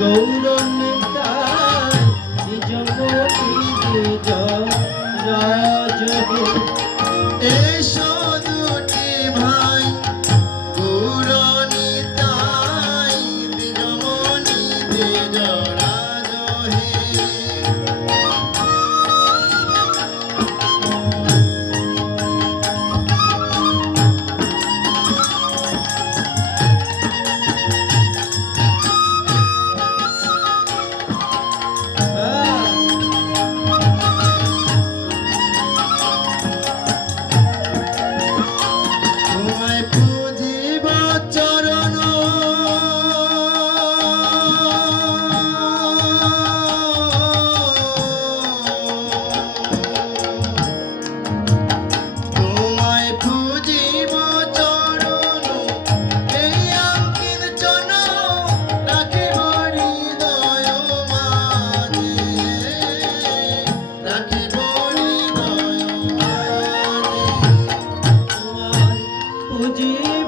গৌরনন্দা জগতি জন রাজগো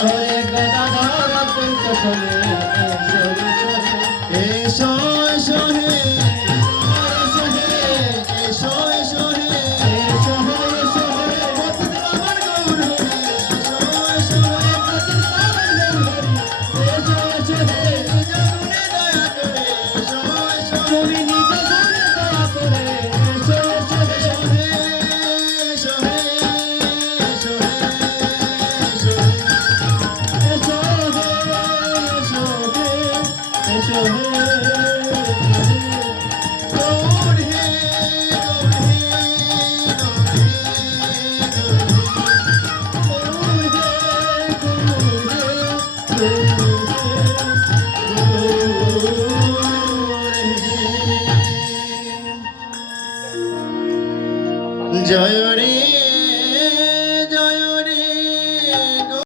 ওরে গদাধর জয় রে